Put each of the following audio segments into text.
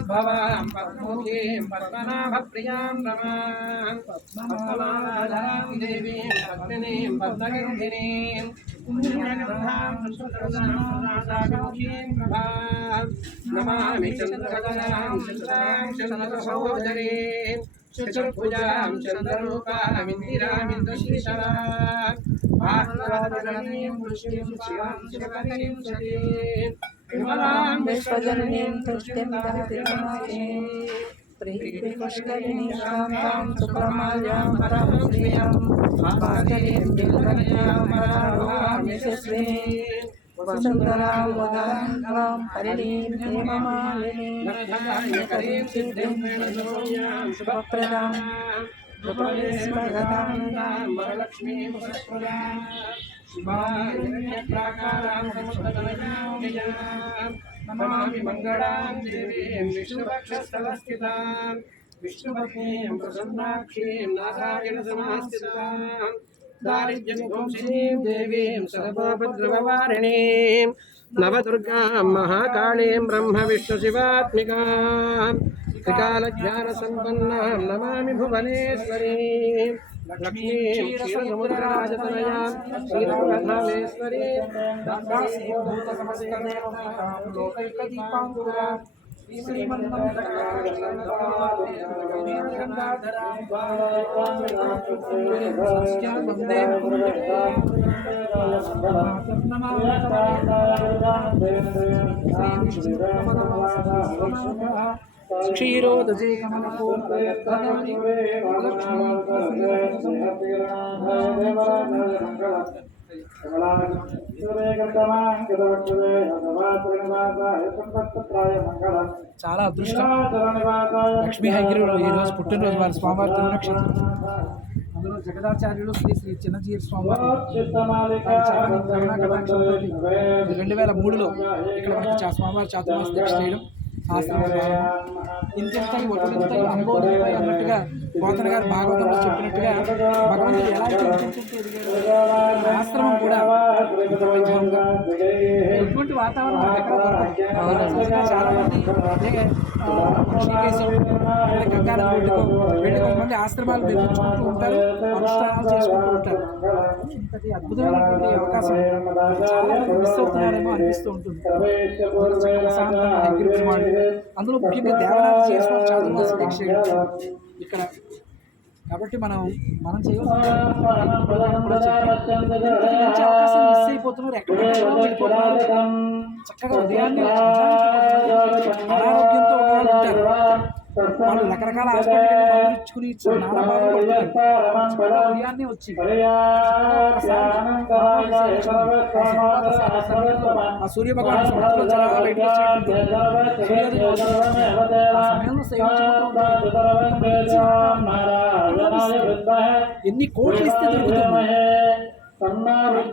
పద్మోద్భవాం పద్మముఖీం పద్మనాభప్రియాం రమాం పద్మమాలాధరాం దేవీం పద్మినీం పద్మగంధినీం పుణ్యగంధాం సుతరసాగముఖీం ప్రభాం నమామి చంద్రాం చతుర్భుజాం చంద్రరూపామిందిరామింద్రశ్రీశరాం ఆహ్లాదజననీం శివాం శివకరీం സർവേശ്വജനനീം തുഷ്ടിം ദഹതിമാലീം പ്രീതിപുഷ്കരിണീം കാന്താം സുപ്രമാലയാം പരാമശ്രിയാം മാതരീം ദിൽകന്യാം പരാരോഹാം യശസ്വിനീം वसुंधरां वदां हरिणीं हेममालिनीं करीं सिद्धिं शुभप्रदां नृपविस्मगदां वरलक्ष्मीं सुप्रदां शुभारण्यप्राकारां समुद्रतनयां नमामि मङ्गलां देवीं विष्णुभक्षस्थलस्थितां विष्णुपत्नीं प्रसन्नाक्षीं नारायणसमास्थितां दारिद्र्यविभूषणीं देवीं सर्वोपद्रववारिणीं नवदुर्गां महाकालीं ब्रह्मविष्णुशिवात्मिकां त्रिकालज्ञानसम्पन्नां नमामि भुवनेश्वरीम् బ్రహ్మ విష్ణుశివాత్మికాం త్రికాలజ్ఞానసంపన్నాం నమామి చాలా అదృష్టం. లక్ష్మీ హైగ్రీవులు ఈరోజు పుట్టినరోజు వారి స్వామివారి తిరునక్షత్రం అందులో జగదాచార్యులు శ్రీ శ్రీ చిన్నజీవి స్వామివారి రెండు వేల మూడులో ఇక్కడ మనకి స్వామివారి చాతుర్మాస దీక్ష చేయడం ఆశ్రమ ప్రారంభం ఇంతింతై ఒటింతై అంబోధిపై అన్నట్టుగా గోతన గారు భాగవతంలో చెప్పినట్టుగా భగవంతుడు ఎలా అయితే ఆశ్రమం కూడా ఎటువంటి వాతావరణం ఎక్కడ చాలా మంది అదే శ్రీకేశం గంగారం కొంతమంది ఆశ్రమాలు నిర్మించుకుంటూ ఉంటారు అనుష్ఠానాలు చేసుకుంటూ ఉంటారు. ఇంతటి అద్భుతమైనటువంటి అవకాశం చాలా మిస్ అవుతున్నారేమో అనిపిస్తూ ఉంటుంది. ప్రశాంతంగా అందులో ముఖ్యంగా దేవరాజు చేసుకోవడం చాలా సెలెక్ట్ చేయడం ఇక్కడ కాబట్టి మనం మనం చేయవలసిన మంచి అవకాశం మిస్ అయిపోతున్నారు చక్కగా ఉదయాన్నే అనారోగ్యం వాళ్ళు రకరకాల హాస్పిటల్కి వెళ్ళి మందులు ఇచ్చుకుని నానా బాధలు పడుతున్నారు చక్కగా ఉదయాన్నే వచ్చి ఆ సూర్య భగవాన్ సమయంలో చాలా బయటకు వచ్చినట్టు సూర్యోదయం అవుతుంది. ఆ సమయంలో సేవించుకుంటూ ఉంటే ఎన్ని కోట్లు ఇస్తే దొరుకుతుంది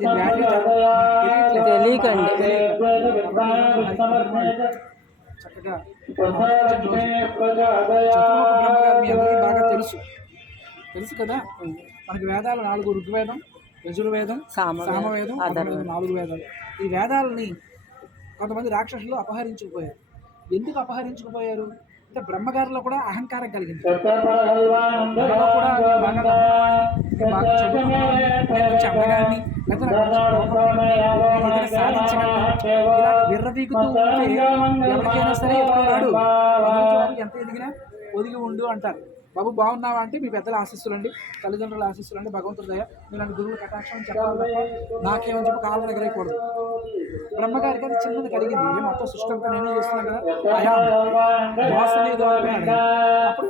దీని వాల్యూ చాలా తెలియకండి. చక్కగా మీ అందరికీ బాగా తెలుసు. తెలుసు కదా? మనకి వేదాలు నాలుగు ఋగ్వేదం యజుర్వేదం సామవేదం, నాలుగు వేదాలు. ఈ వేదాలని కొంతమంది రాక్షసులు అపహరించుకుపోయారు. ఎందుకు అపహరించుకుపోయారు? అంటే బ్రహ్మగారిలో కూడా అహంకారం కలిగింది. కూడా బాగా బాగా మంచి అందగాడిని, ఇలా విర్రవీగుతూ ఉంటే ఎవరికైనా సరే ఎంత ఎదిగినా ఒదిగి ఉండు అంటారు. బాబు బాగున్నావా అంటే మీ పెద్దల ఆశీస్సులు అండి తల్లిదండ్రుల ఆశీస్సులు అండి భగవంతుడి దయ మీలాంటి గురువుల కటాక్షం చెప్పాలి నాకేమని చెప్పి కాళ్ళ దగ్గరైకూడదు బ్రహ్మగారికి అది చిన్నది కలిగింది. మొత్తం సృష్టి అంతా నేనే చేస్తున్నాను కదా? అయా బాస్ అనేది అనుకున్నాడు అప్పుడు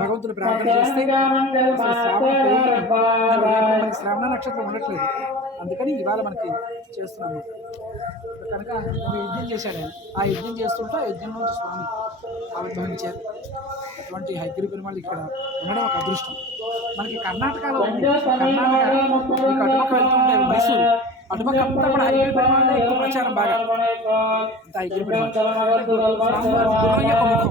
భగవంతుడు ప్రార్థన చేస్తే శ్రావణ నక్షత్రం ఉండట్లేదు అందుకని ఇవాళ మనకి చేస్తున్నాము. కనుక యుద్ధం యజ్ఞం చేశాడు ఆయన. ఆ యజ్ఞం చేస్తుంటే ఆ యజ్ఞంలో నుంచి స్వామి ఆవిర్భవించారు అటువంటి హైగిరి పెరుమాళ్ళు ఇక్కడ ఉండడం ఒక అదృష్టం. మనకి కర్ణాటకలో కర్ణాటక మీకు మైసూరు. అటుపక్క అంతా కూడా హైగిరి పెరుమాళ్ళే ఎక్కువ ప్రచారం బాగా. అంత యొక్క ముఖం.